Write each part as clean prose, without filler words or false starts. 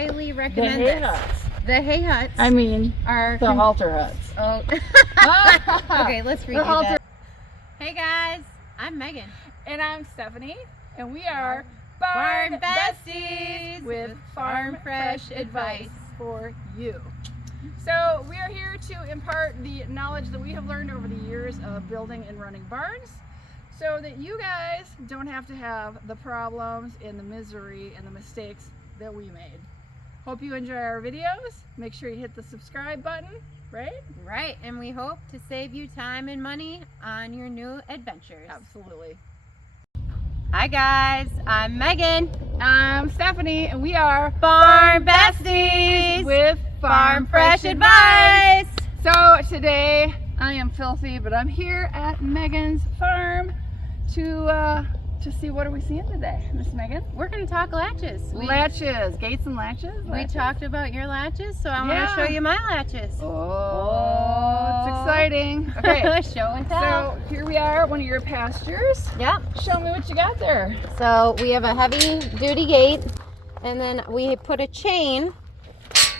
highly recommend the hay this. huts. The hay huts. I mean, are the halter huts. Oh. Okay, let's redo that. Hey guys, I'm Megan. And I'm Stephanie. And we are Farm Besties with Farm Fresh advice for you. So we are here to impart the knowledge that we have learned over the years of building and running barns, so that you guys don't have to have the problems and the misery and the mistakes that we made. Hope you enjoy our videos. Make sure you hit the subscribe button, right? Right, and we hope to save you time and money on your new adventures. Absolutely. Hi guys, I'm Megan. I'm Stephanie, and we are Farm Besties with Farm Fresh advice. So today I am filthy, but I'm here at Megan's farm to see what are we seeing today, Miss Megan? We're going to talk latches. Latches, gates and latches. We talked about your latches, so I want to show you my latches. Oh, it's exciting. Okay, show and tell. So here we are at one of your pastures. Yep. Show me what you got there. So we have a heavy duty gate, and then we put a chain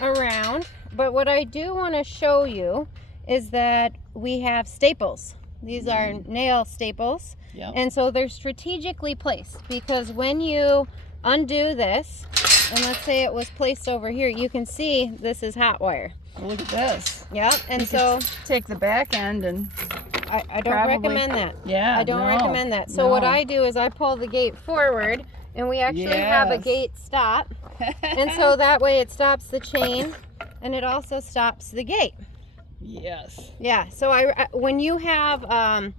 around. But what I do want to show you is that we have staples. These are nail staples. Yep. And so they're strategically placed, because when you undo this, and let's say it was placed over here, you can see this is hot wire. Oh, look at this. Yep. And so take the back end and I don't recommend that. Yeah, I don't recommend that. So what I do is I pull the gate forward, and we actually have a gate stop. And so that way it stops the chain, and it also stops the gate. Yes. Yeah. So when you have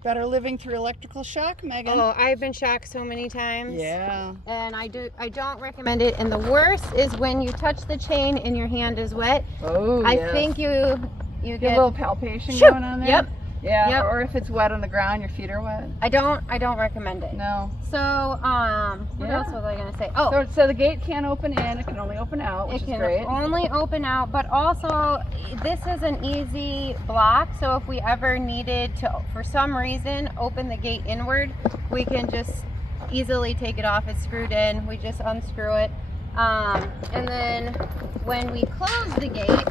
better living through electrical shock, Megan. Oh, I've been shocked so many times. Yeah. And I don't recommend it. And the worst is when you touch the chain and your hand is wet. Oh, I think you get a little palpation going on there. Yep. Yeah. Yep. Or if it's wet on the ground, your feet are wet. I don't recommend it. No. So what else was I gonna say? Oh, so the gate can't open in; it can only open out, which is great. It can only open out, but also this is an easy block. So if we ever needed to, for some reason, open the gate inward, we can just easily take it off. It's screwed in. We just unscrew it, and then when we close the gate,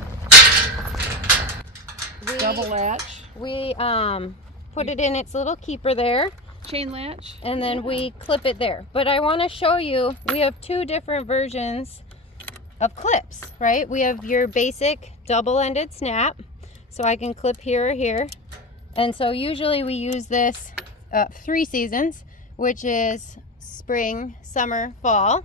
Double latch. We put it in its little keeper there. Chain latch. And then we clip it there. But I want to show you, we have two different versions of clips, right? We have your basic double-ended snap. So I can clip here or here. And so usually we use this 3 seasons, which is spring, summer, fall.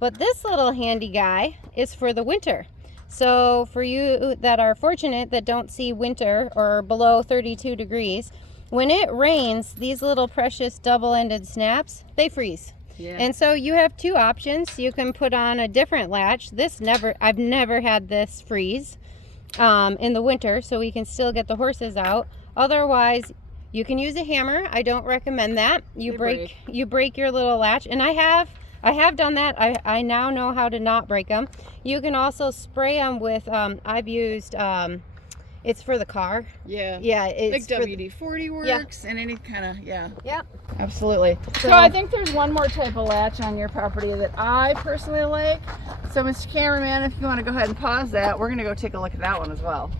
But this little handy guy is for the winter. So for you that are fortunate that don't see winter or below 32 degrees, when it rains, these little precious double-ended snaps, they freeze. Yeah. And so you have two options. You can put on a different latch. I've never had this freeze in the winter, so we can still get the horses out. Otherwise, you can use a hammer. I don't recommend that. You break your little latch, and I have done that. I now know how to not break them. You can also spray them with, I've used, it's for the car. Yeah. Yeah. It's like WD-40 works, and any kind of, Yep. Absolutely. So I think there's one more type of latch on your property that I personally like. So Mr. Cameraman, if you want to go ahead and pause that, we're going to go take a look at that one as well.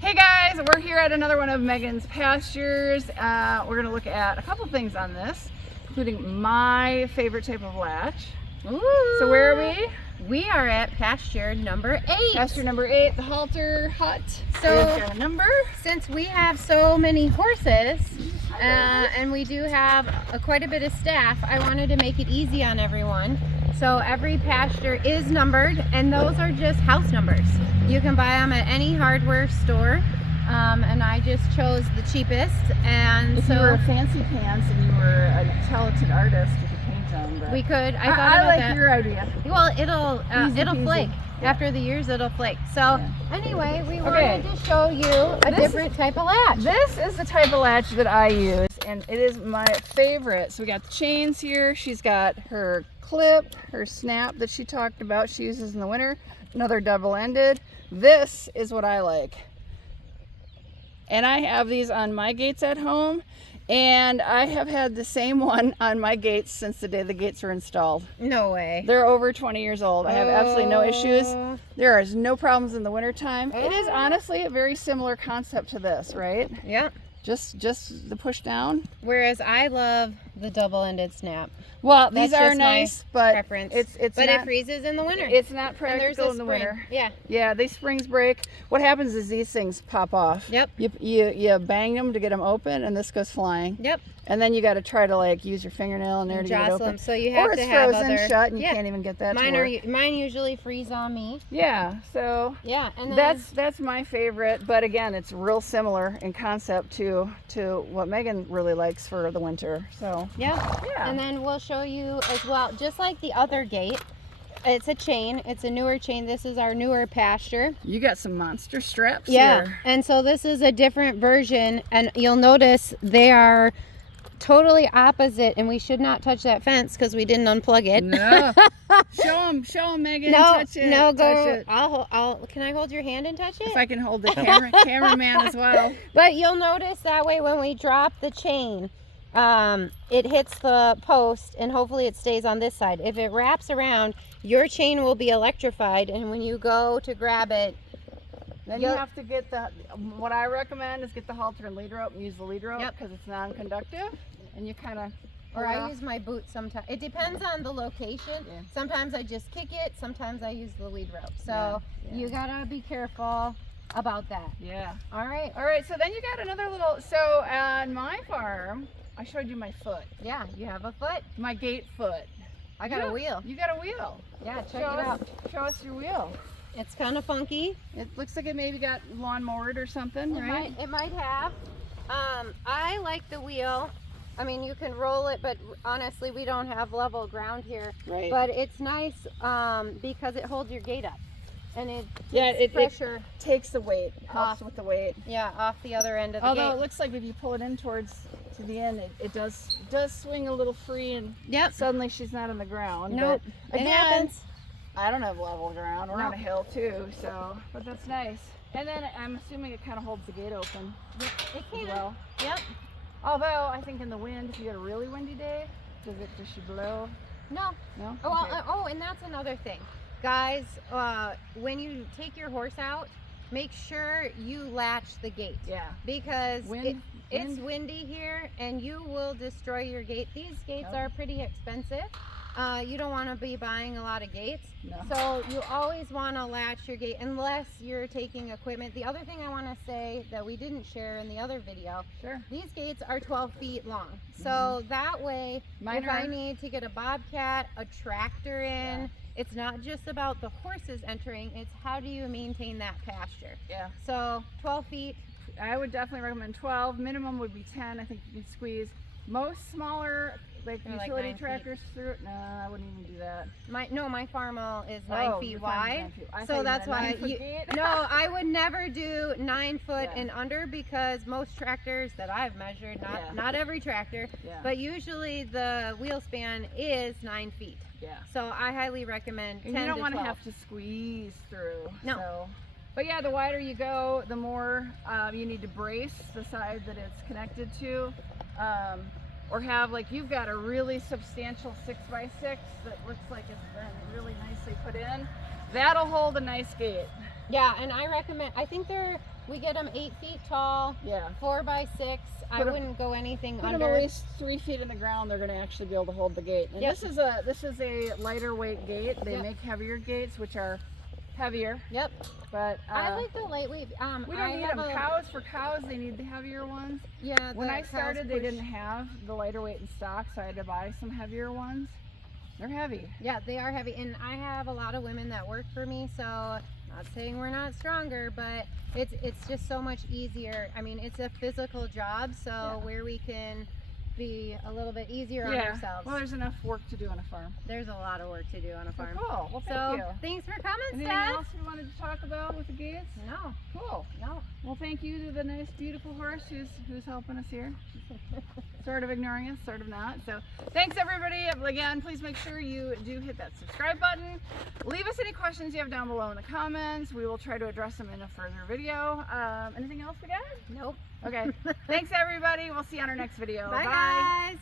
Hey guys, we're here at another one of Megan's pastures. We're going to look at a couple things on this, including my favorite type of latch. Ooh. So where are we? We are at pasture number 8. Pasture number 8, the halter hut. So it's got a number. Since we have so many horses, and we do have quite a bit of staff, I wanted to make it easy on everyone. So every pasture is numbered, and those are just house numbers. You can buy them at any hardware store. And I just chose the cheapest. And if so you were fancy pants and you were a talented artist, you could paint them. But we could. I like your idea. Well, it'll flake. Yeah. After the years, it'll flake. So anyway, we wanted to show you a different type of latch. This is the type of latch that I use, and it is my favorite. So we got the chains here. She's got her clip, her snap that she talked about. She uses in the winter. Another double-ended. This is what I like. And I have these on my gates at home, And I have had the same one on my gates since the day the gates were installed. No way. They're over 20 years old. I have absolutely no issues. Oh. There is no problems in the wintertime. It is honestly a very similar concept to this, right? Yep. Just the push down. Whereas I love the double-ended snap. Well, That's these are just my nice, but preference. it's But not, it freezes in the winter. it's not And there's practical a in the spring. winter. Yeah. Yeah, these springs break. What happens is these things pop off. Yep. You bang them to get them open, and this goes flying. Yep. And then you got to try to like use your fingernail in there to get it Jostle open. them. So you have Or to it's have frozen other. shut, and you Yeah. can't even get that Mine to are work. mine usually freeze on me. Yeah. So Yeah, and then that's my favorite. But again, it's real similar in concept to what Megan really likes for the winter. So yeah. yeah. And then we'll show you as well, just like the other gate. It's a chain. It's a newer chain. This is our newer pasture. You got some monster straps Yeah. here. And so this is a different version, and you'll notice they are totally opposite, and we should not touch that fence because we didn't unplug it. No. Show them, Megan. No, touch it. no, touch go. it. I'll. Can I hold your hand and touch it? If I can hold the cameraman as well. But you'll notice that way when we drop the chain, it hits the post, and hopefully it stays on this side. If it wraps around, your chain will be electrified, and when you go to grab it, Then you have to get what I recommend is get the halter and lead rope and use the lead rope Yep. because it's non-conductive, and you kind of. or I use my boot sometimes. It depends on the location. Yeah. Sometimes I just kick it. Sometimes I use the lead rope. So Yeah. you gotta be careful about that. Yeah. All right. All right. So then you got another little. So on my farm, I showed you my foot, Yeah, you have a foot. my gate foot. I got Yeah. a wheel. You got a wheel. Yeah, check Show it out. Show us your wheel. It's kind of funky. It looks like it maybe got lawn-mowered or something, right? It might have. I like the wheel. I mean, you can roll it, but honestly, we don't have level ground here. Right. But it's nice because it holds your gate up, and it it pressure takes the weight, helps Off. with the weight. off the other end of the Although gate. it looks like if you pull it in towards to the end, it does swing a little free, and Yep. suddenly she's not on the ground. Nope. But It again, happens. I don't have level ground. We're on No. a hill too, so but that's nice. And then I'm assuming it kind of holds the gate open It as can. well. Yep. Although I think in the wind, if you get a really windy day, does she blow? No. No. Oh, well, Okay. and that's another thing, guys. When you take your horse out, make sure you latch the gate Yeah. because Wind. it's windy here, and you will destroy your gate. These gates Yep. are pretty expensive. You don't want to be buying a lot of gates, No. so you always want to latch your gate unless you're taking equipment. The other thing I want to say that we didn't share in the other video, Sure. these gates are 12 feet long, so that way Mine if I are. need to get a bobcat, a tractor in, Yeah. it's not just about the horses entering, it's how do you maintain that pasture. Yeah. So 12 feet. I would definitely recommend 12. Minimum would be 10. I think you can squeeze. Most smaller, like They're like utility 9 feet. tractors through it. No, I wouldn't even do that. My farmall is 9 feet your farm is wide. 9 feet. I thought So you that's meant a why 9-foot you, gate. no, I would never do 9 foot Yeah. and under because most tractors that I've measured, Yeah. not every tractor, Yeah. but usually the wheel span is 9 feet. Yeah. So I highly recommend 10 And you don't to want to 12. have to squeeze through. No. So. But yeah, the wider you go, the more you need to brace the side that it's connected to. Or have, like, you've got a really substantial 6x6 that looks like it's been really nicely put in. That'll hold a nice gate. Yeah, and I recommend, I think we get them 8 feet tall, Yeah. 4x6. I Put 'em- wouldn't go anything Put them under. at least 3 feet in the ground, they're going to actually be able to hold the gate. And Yep. this is a lighter weight gate. They Yep. make heavier gates, which are heavier. Yep. But I like the lightweight. we I don't need have them. a- For cows, they need the heavier ones. Yeah. When the I cows started, they push- didn't have the lighter weight in stock, so I had to buy some heavier ones. They're heavy. Yeah, they are heavy, and I have a lot of women that work for me, so not saying we're not stronger, but it's just so much easier. I mean, it's a physical job, so Yeah. where we can be a little bit easier on Yeah. ourselves. Well, there's enough work to do on a farm. There's a lot of work to do on a So farm. cool. Well, thank So you. thanks for coming, Anything Steph. else you wanted to talk about with the gates? No, Cool. no. Well, thank you to the nice, beautiful horse who's helping us here. Sort of ignoring us, sort of not. So thanks, everybody. again, please make sure you do hit that subscribe button. Leave us any questions you have down below in the comments. We will try to address them in a further video. Anything else we got? Nope. Okay. Thanks everybody. We'll see you on our next video. Bye guys.